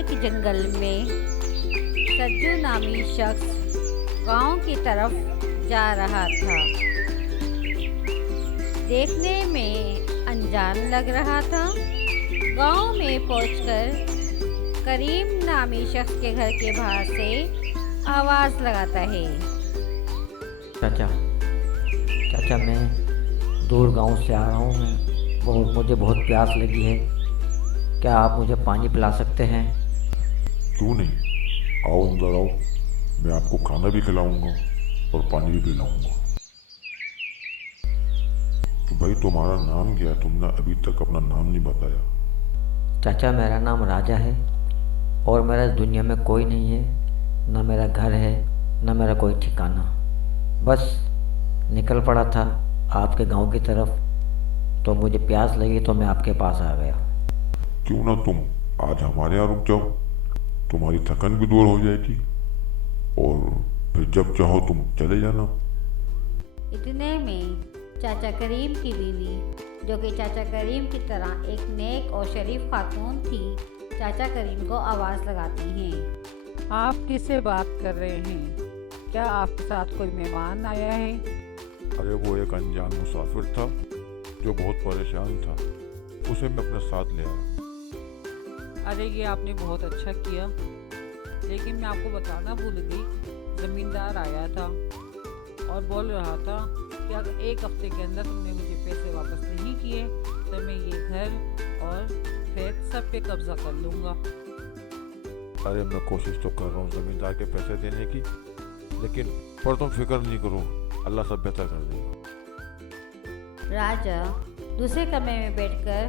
एक जंगल में सज्जू नामी शख्स गांव की तरफ जा रहा था। देखने में अनजान लग रहा था। गांव में पहुंचकर करीम नामी शख्स के घर के बाहर से आवाज़ लगाता है। चाचा चाचा, मैं दूर गांव से आ रहा हूँ। मुझे बहुत प्यास लगी है। क्या आप मुझे पानी पिला सकते हैं? क्यों नहीं, आओ अंदर आओ। मैं आपको खाना भी खिलाऊंगा और पानी भी पिलाऊंगा। तो भाई, तुम्हारा नाम क्या है? तुमने अभी तक अपना नाम नहीं बताया। चाचा, मेरा नाम राजा है और मेरा इस दुनिया में कोई नहीं है। न मेरा घर है, न मेरा कोई ठिकाना। बस निकल पड़ा था आपके गांव की तरफ, तो मुझे प्यास लगी तो मैं आपके पास आ गया। क्यों ना तुम आज हमारे यहाँ रुक जाओ, तुम्हारी थकन भी दूर हो जाएगी और फिर जब चाहो तुम चले जाना। इतने में चाचा करीम की बीवी, जो कि चाचा करीम की तरह एक नेक और शरीफ खातून थी, चाचा करीम को आवाज़ लगाती हैं। आप किससे बात कर रहे हैं? क्या आपके साथ कोई मेहमान आया है? अरे वो एक अनजान मुसाफिर था जो बहुत परेशान था, उसे मैं अपने साथ ले आया। अरे ये आपने बहुत अच्छा किया, लेकिन मैं आपको बताना भूल गई। ज़मींदार आया था और बोल रहा था कि अगर एक हफ्ते के अंदर तुमने मुझे पैसे वापस नहीं किए तो मैं ये घर और खेत सब पे कब्जा कर लूँगा। अरे मैं कोशिश तो कर रहा हूँ ज़मींदार के पैसे देने की, लेकिन पर तुम फिक्र नहीं करो, अल्लाह सब बेहतर कर देगा। राजा दूसरे कमरे में बैठकर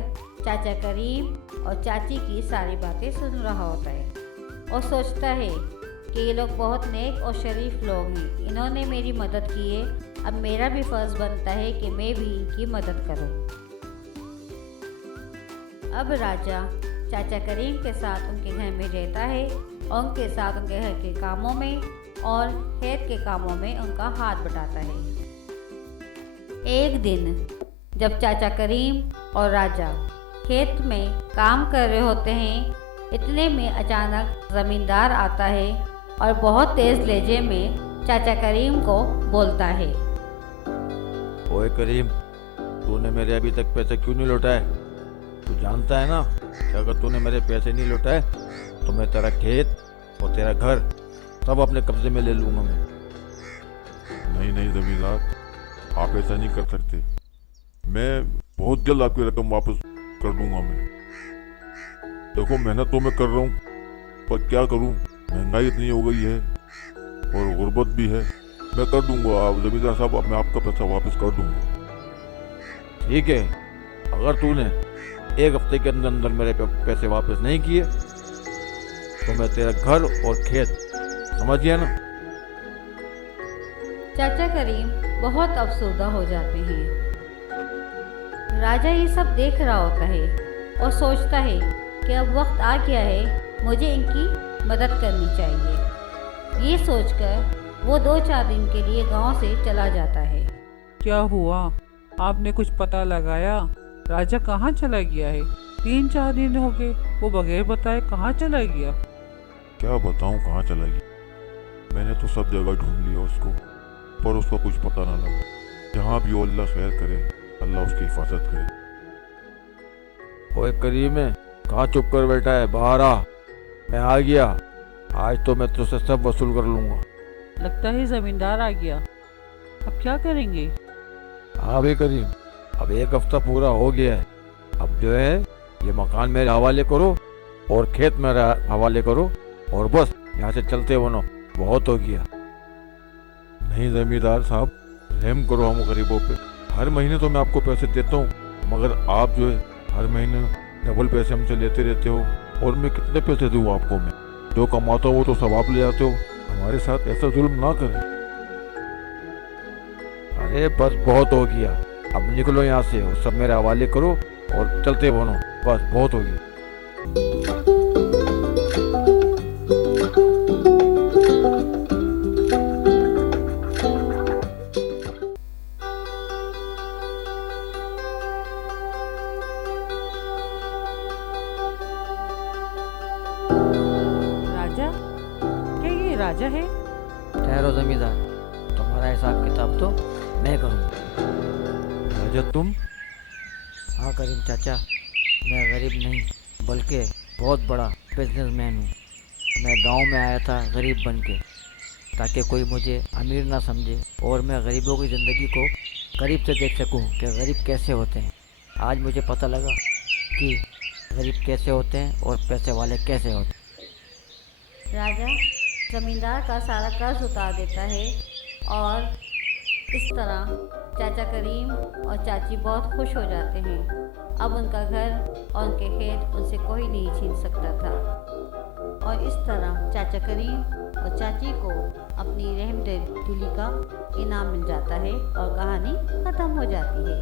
चाचा करीम और चाची की सारी बातें सुन रहा होता है और सोचता है कि ये लोग बहुत नेक और शरीफ लोग हैं। इन्होंने मेरी मदद की है, अब मेरा भी फ़र्ज़ बनता है कि मैं भी इनकी मदद करूं। अब राजा चाचा करीम के साथ उनके घर में रहता है और उनके साथ उनके घर के कामों में और खेत के कामों में उनका हाथ बटाता है। एक दिन जब चाचा करीम और राजा खेत में काम कर रहे होते हैं, इतने में अचानक ज़मींदार आता है और बहुत तेज़ लहजे में चाचा करीम को बोलता है। ओए करीम, तूने मेरे अभी तक पैसे क्यों नहीं लौटाए? तू जानता है ना कि अगर तूने मेरे पैसे नहीं लौटाए तो मैं तेरा खेत और तेरा घर सब अपने कब्जे में ले लूँगा मैं। नहीं नहीं ज़मींदार, आप ऐसा नहीं कर सकते। मैं बहुत जल्द आपकी रकम वापस कर दूंगा। मैं देखो, मेहनत तो मैं कर रहा हूँ, पर क्या करूँ, महंगाई इतनी हो गई है और गुर्बत भी है। मैं कर दूंगा, आप ज़मींदार साहब, मैं आपका पैसा वापस कर दूंगा। ठीक है, अगर तूने एक हफ्ते के अंदर अंदर मेरे पैसे वापस नहीं किए तो मैं तेरा घर और खेत, समझ गया ना? चाचा करीम बहुत अफसरदा हो जाते हैं। राजा ये सब देख रहा होता है और सोचता है कि अब वक्त आ गया है, मुझे इनकी मदद करनी चाहिए। ये सोचकर वो 2-4 दिन के लिए गांव से चला जाता है। क्या हुआ? आपने कुछ पता लगाया? राजा कहाँ चला गया है? 3-4 दिन हो गए, वो बगैर बताए कहाँ चला गया? क्या बताऊँ कहाँ चला गया? मैंने तो सब जगह ढूंढ लिया उसको, पर उसका कुछ पता ना लगा। जहाँ भी हो, अल्लाह खैर करे, अल्लाह उसकी हिफाजत करे। ओए करीम है, कहाँ चुप कर बैठा है? बाहर आ, मैं आ गया। आज तो मैं तुझसे सब वसूल कर लूँगा। लगता है ज़मींदार आ गया। अब क्या करेंगे? हाँ भाई करीम, अब एक हफ्ता पूरा हो गया है। अब जो है ये मकान मेरे हवाले करो और खेत मेरे हवाले करो और बस यहाँ से चलते बनो, बहुत हो गया। नहीं ज़मींदार साहब, रहम करो हम गरीबों पे। हर महीने तो मैं आपको पैसे देता हूँ, मगर आप जो है हर महीने डबल पैसे हमसे लेते रहते हो। और मैं कितने पैसे दूँ आपको? मैं जो कमाता हूँ वो तो सब आप ले जाते हो। हमारे साथ ऐसा जुल्म ना करें। अरे बस बहुत हो गया, अब निकलो यहाँ से और सब मेरे हवाले करो और चलते बनो, बस बहुत हो गया। राजा है। ठहरो जमींदार, तुम्हारा हिसाब किताब तो मैं करूँ। राजा तुम? हाँ करीम चाचा, मैं गरीब नहीं बल्कि बहुत बड़ा बिजनेसमैन हूँ। मैं गांव में आया था गरीब बन के, ताकि कोई मुझे अमीर ना समझे और मैं गरीबों की ज़िंदगी को करीब से देख सकूं कि गरीब कैसे होते हैं। आज मुझे पता लगा कि गरीब कैसे होते हैं और पैसे वाले कैसे होते हैं। राजा जमींदार का सारा कर्ज उतार देता है और इस तरह चाचा करीम और चाची बहुत खुश हो जाते हैं। अब उनका घर और उनके खेत उनसे कोई नहीं छीन सकता था और इस तरह चाचा करीम और चाची को अपनी रहम दिली का इनाम मिल जाता है और कहानी ख़त्म हो जाती है।